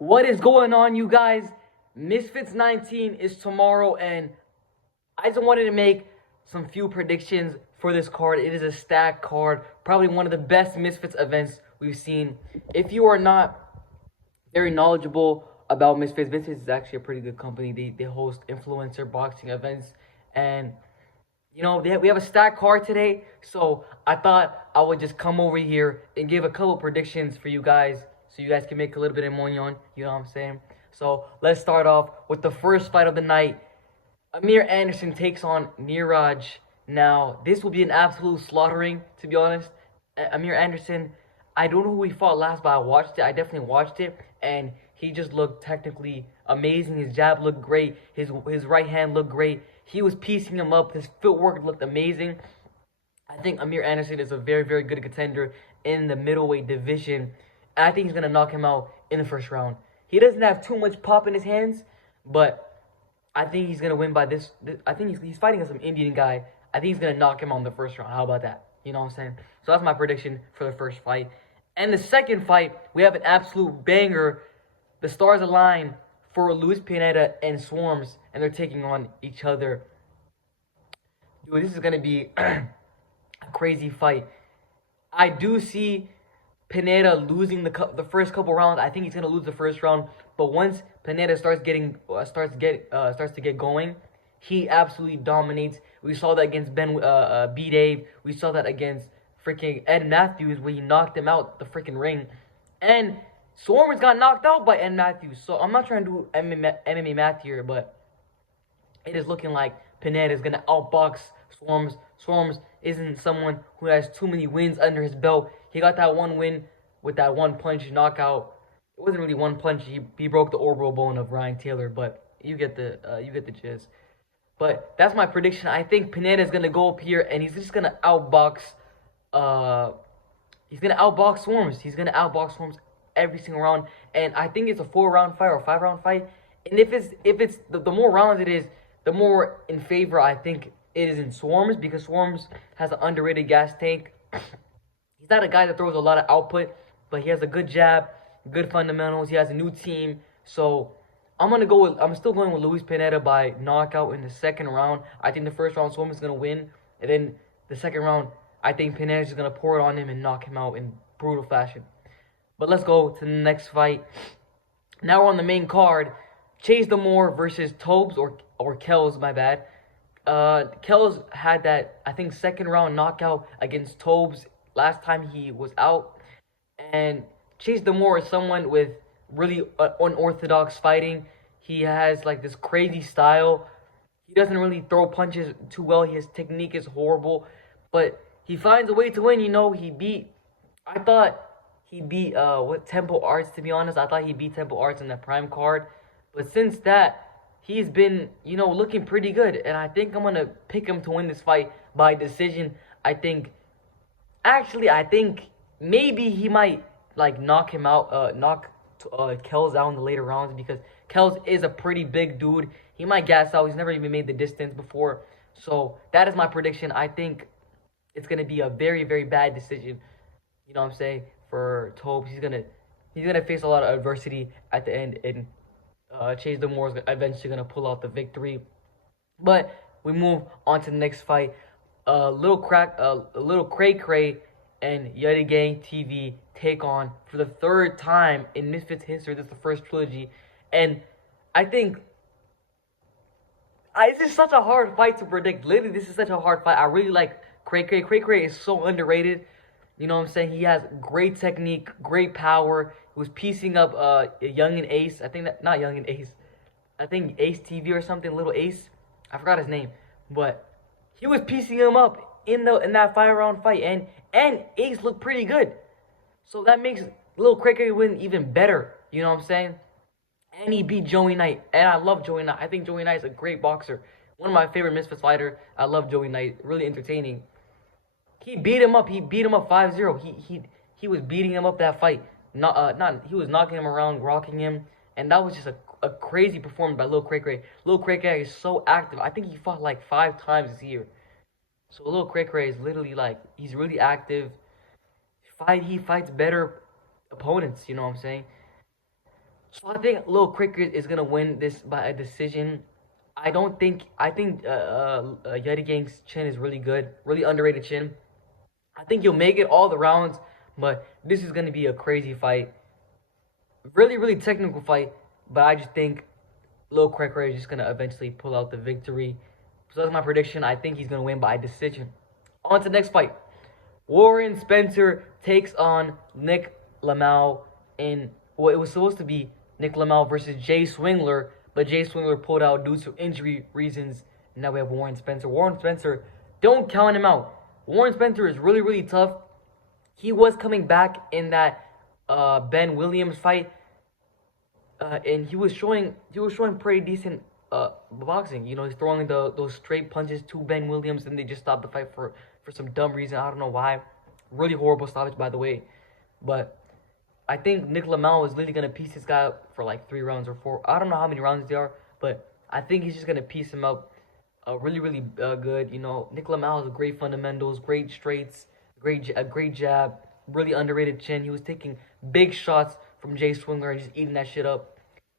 What is going on, you guys? Misfits 19 is tomorrow, and I just wanted to make some few predictions for this card. It is a stacked card, probably one of the best Misfits events we've seen. If you are not very knowledgeable about Misfits, Misfits is actually a pretty good company. They host influencer boxing events, and we have a stacked card today, so I thought I would just come over here and give a couple predictions for you guys so you guys can make a little bit of money on, you know what I'm saying? So let's start off with the first fight of the night. Amir Anderson takes on Niraj. Now, this will be an absolute slaughtering, to be honest. Amir Anderson, I don't know who he fought last, but I watched it. I definitely watched it, and he just looked technically amazing. His jab looked great. His right hand looked great. He was piecing him up. His footwork looked amazing. I think Amir Anderson is a very, very good contender in the middleweight division. And I think he's going to knock him out in the first round. He doesn't have too much pop in his hands, but I think he's going to win by this. I think he's fighting some Indian guy. I think he's going to knock him out in the first round. How about that? You know what I'm saying? So that's my prediction for the first fight. And the second fight, we have an absolute banger. The stars align for Luis Pineda and Swarms, and they're taking on each other. Dude, this is going to be a crazy fight. I do see Pineda losing the first couple rounds. I think he's gonna lose the first round, but once Pineda starts to get going, he absolutely dominates. We saw that against B Dave. We saw that against freaking Ed Matthews when he knocked him out the freaking ring, and Swarmers got knocked out by Ed Matthews. So I'm not trying to do MMA math here, but it is looking like Pineda is gonna outbox Swarms. Swarms isn't someone who has too many wins under his belt. He got that one win with that one punch knockout. It wasn't really one punch. He broke the orbital bone of Ryan Taylor, but you get the gist. But that's my prediction. I think Pineda is gonna go up here and he's just gonna outbox. He's gonna outbox Swarms. He's gonna outbox Swarms every single round. And I think it's a 4-round fight or a 5-round fight. And if it's the more rounds it is, the more in favor I think it is in Swarms, because Swarms has an underrated gas tank. He's not a guy that throws a lot of output, but he has a good jab, good fundamentals. He has a new team. So I'm still going with Luis Pineda by knockout in the second round. I think the first round Swarms is gonna win. And then the second round, I think Pineda is gonna pour it on him and knock him out in brutal fashion. But let's go to the next fight. Now we're on the main card. Chase Damore versus Tobes or Kells, my bad. Kells had that, I think, second round knockout against Tobes last time he was out. And Chase Damore is someone with really unorthodox fighting. He has like this crazy style. He doesn't really throw punches too well. His technique is horrible, but he finds a way to win. I thought he beat Temple Arts, to be honest. I thought he beat Temple Arts in the prime card. But since that, he's been, looking pretty good. And I think I'm going to pick him to win this fight by decision. I think maybe he might, knock him out, knock Kells out in the later rounds, because Kells is a pretty big dude. He might gas out. He's never even made the distance before. So that is my prediction. I think it's going to be a very, very bad decision, you know what I'm saying, for Tobes. He's gonna face a lot of adversity at the end, and Chase Damore is eventually gonna pull out the victory. But we move on to the next fight. Little Cray Cray and Yeti Gang TV take on for the third time in Misfits history. This is the first trilogy, and I think this is such a hard fight to predict. Literally, this is such a hard fight. I really like Cray Cray. Cray Cray is so underrated. You know what I'm saying? He has great technique, great power. He was piecing up Young and Ace. I think that, not Young and Ace. I think Ace TV or something, Little Ace. I forgot his name. But he was piecing him up in that 5-round fight. And Ace looked pretty good. So that makes Little Cray Cray win even better. You know what I'm saying? And he beat Joey Knight. And I love Joey Knight. I think Joey Knight is a great boxer. One of my favorite Misfits fighter. I love Joey Knight. Really entertaining. He beat him up. He beat him up 5-0. He was beating him up that fight. He was knocking him around, rocking him, and that was just a crazy performance by Lil Cray Cray. Lil Cray Cray is so active. I think he fought like 5 times this year. So Lil Cray Cray is literally he's really active. He fights better opponents, you know what I'm saying? So I think Lil Cricket is gonna win this by a decision. I don't think. I think Yeti Gang's chin is really good, really underrated chin. I think he'll make it all the rounds, but this is gonna be a crazy fight, really, really technical fight. But I just think Lil Cracker is just gonna eventually pull out the victory. So that's my prediction. I think he's gonna win by decision. On to the next fight. Warren Spencer takes on Nick Lamau in what it was supposed to be Nick Lamau versus Jay Swingler, but Jay Swingler pulled out due to injury reasons. Now we have Warren Spencer. Warren Spencer, don't count him out. Warren Spencer is really, really tough. He was coming back in that Ben Williams fight, and he was showing pretty decent boxing. You know, he's throwing those straight punches to Ben Williams, and they just stopped the fight for some dumb reason. I don't know why. Really horrible stoppage, by the way. But I think Nick Lamau is literally gonna piece this guy up for like 3 rounds or 4. I don't know how many rounds they are, but I think he's just gonna piece him up. Really, really good. You know, Nick Lamau has great fundamentals, great straights, a great jab, really underrated chin. He was taking big shots from Jay Swingler and just eating that shit up.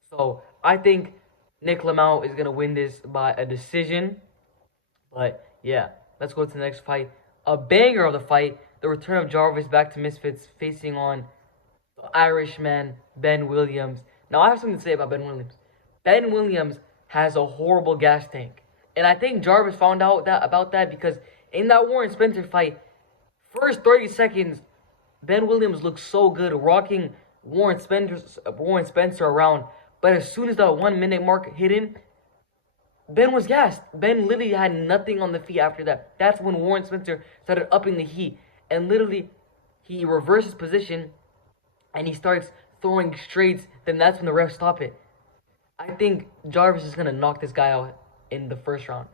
So I think Nick Lamau is gonna win this by a decision. But yeah, let's go to the next fight. A banger of the fight, the return of Jarvis back to Misfits, facing on the Irishman, Ben Williams. Now I have something to say about Ben Williams. Ben Williams has a horrible gas tank. And I think Jarvis found out about that because in that Warren Spencer fight, first 30 seconds, Ben Williams looked so good, rocking Warren Spencer around. But as soon as that 1 minute mark hit in, Ben was gassed. Ben literally had nothing on the feet after that. That's when Warren Spencer started upping the heat. And literally, he reverses position and he starts throwing straights. Then that's when the refs stop it. I think Jarvis is going to knock this guy out in the first round.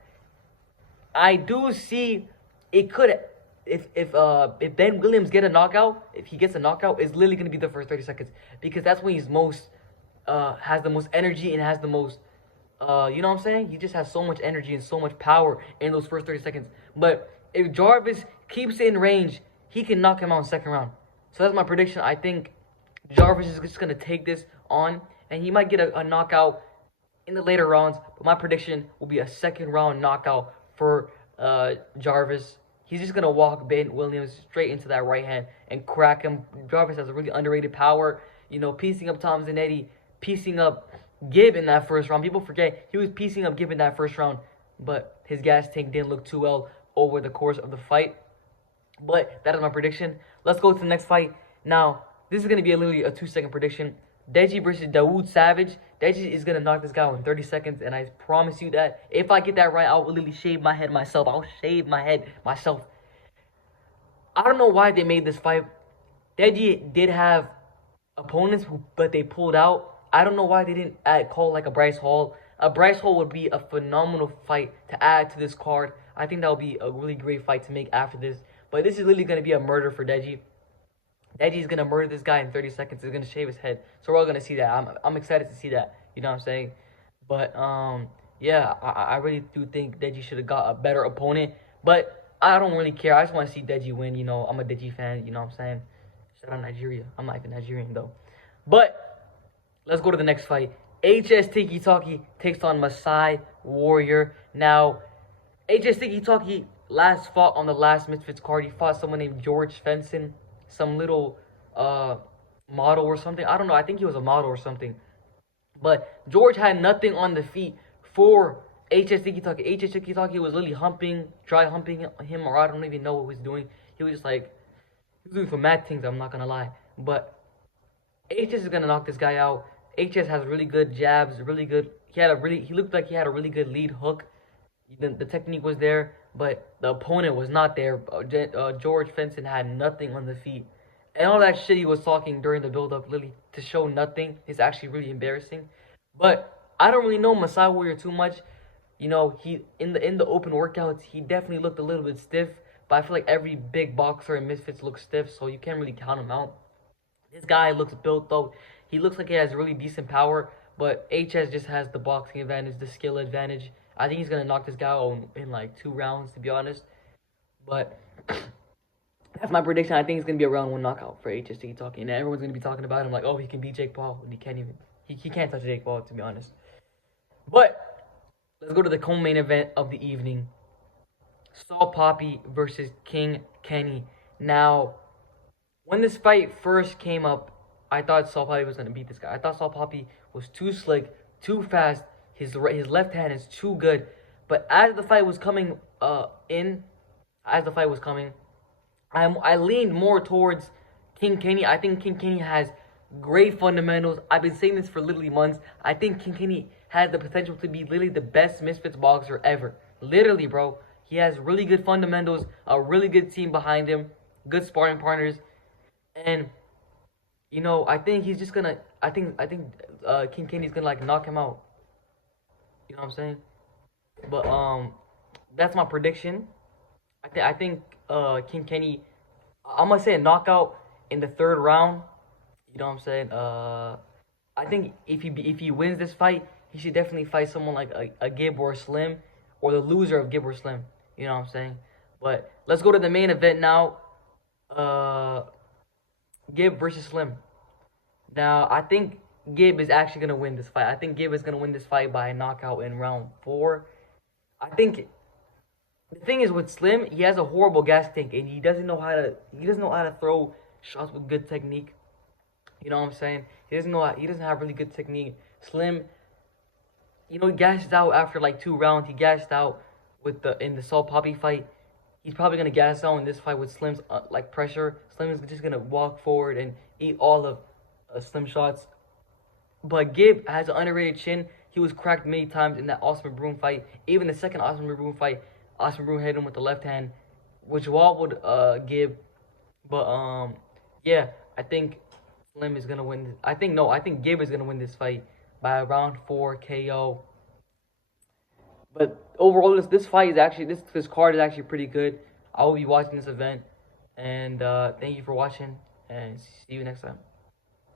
I do see it could, if Ben Williams get a knockout, if he gets a knockout, it's literally going to be the first 30 seconds. Because that's when he's most, has the most energy and has the most, you know what I'm saying? He just has so much energy and so much power in those first 30 seconds. But if Jarvis keeps it in range, he can knock him out in the second round. So that's my prediction. I think Jarvis is just going to take this on, and he might get a knockout in the later rounds. But my prediction will be a second round knockout for Jarvis. He's just going to walk Ben Williams straight into that right hand and crack him. Jarvis has a really underrated power. You know, piecing up Tom Zanetti, piecing up Gib in that first round. People forget he was piecing up Gib in that first round, but his gas tank didn't look too well over the course of the fight. But that is my prediction. Let's go to the next fight. Now, this is going to be literally a 2-second prediction. Deji versus Dawood Savage. Deji is going to knock this guy out in 30 seconds, and I promise you that if I get that right, I'll literally shave my head myself. I'll shave my head myself. I don't know why they made this fight. Deji did have opponents, but they pulled out. I don't know why they didn't call like a Bryce Hall. A Bryce Hall would be a phenomenal fight to add to this card. I think that would be a really great fight to make after this. But this is literally going to be a murder for Deji. Deji's going to murder this guy in 30 seconds. He's going to shave his head. So we're all going to see that. I'm excited to see that. You know what I'm saying? But, yeah, I really do think Deji should have got a better opponent. But I don't really care. I just want to see Deji win. You know, I'm a Deji fan. You know what I'm saying? Shout out Nigeria. I'm not even Nigerian, though. But let's go to the next fight. HS Tiki Talkie takes on Masai Warrior. Now, HS Tiki Talkie last fought on the last Misfits card. He fought someone named George Fenson, some little model or something. I don't know. I think he was a model or something. But George had nothing on the feet for HS Tiki Talkie. HS Tiki Talkie was literally dry humping him, or I don't even know what he was doing. He was just like, he was doing some mad things, I'm not going to lie. But HS is going to knock this guy out. HS has really good jabs, really good. He looked like he had a really good lead hook. The technique was there, but the opponent was not there. George Fenson had nothing on the feet. And all that shit he was talking during the build-up, literally, to show nothing is actually really embarrassing. But I don't really know Masai Warrior too much. You know, he in the open workouts, he definitely looked a little bit stiff. But I feel like every big boxer in Misfits looks stiff, so you can't really count him out. This guy looks built, though. He looks like he has really decent power, but HS just has the boxing advantage, the skill advantage. I think he's going to knock this guy out in like 2 rounds, to be honest. But that's my prediction. I think it's going to be a round 1 knockout for HS Tiki Talkie. And everyone's going to be talking about him like, oh, he can beat Jake Paul. And he can't even. He can't touch Jake Paul, to be honest. But let's go to the co-main event of the evening. Saul Poppy versus King Kenny. Now, when this fight first came up, I thought Saul Poppy was gonna beat this guy. I thought Saul Poppy was too slick, too fast. His left hand is too good. But as the fight was coming I leaned more towards King Kenny. I think King Kenny has great fundamentals. I've been saying this for literally months. I think King Kenny has the potential to be literally the best Misfits boxer ever. Literally, bro. He has really good fundamentals, a really good team behind him, good sparring partners, and you know, I think he's just gonna. I think King Kenny's gonna like knock him out. You know what I'm saying? But that's my prediction. I think King Kenny. I'm gonna say a knockout in the third round. You know what I'm saying? I think if he wins this fight, he should definitely fight someone like a Gib or a Slim, or the loser of Gib or Slim. You know what I'm saying? But let's go to the main event now. Gib versus Slim. Now I think Gib is actually gonna win this fight. I think Gib is gonna win this fight by a knockout in round 4. I think the thing is with Slim, he has a horrible gas tank and he doesn't know how to throw shots with good technique. You know what I'm saying? He doesn't have really good technique. Slim, you know, he gassed out after like 2 rounds. He gassed out in the Saul Poppy fight. He's probably gonna gas out in this fight with Slim's like pressure. Slim is just gonna walk forward and eat all of Slim shots. But Gib has an underrated chin. He was cracked many times in that Osman Broom fight. Even the second Osman Broom fight, Osman Broom hit him with the left hand, which wobbled Gib. But yeah, I think Slim is gonna win. I think Gib is gonna win this fight by a round 4 KO. But overall, this fight is actually this card is actually pretty good. I will be watching this event, and thank you for watching, and see you next time.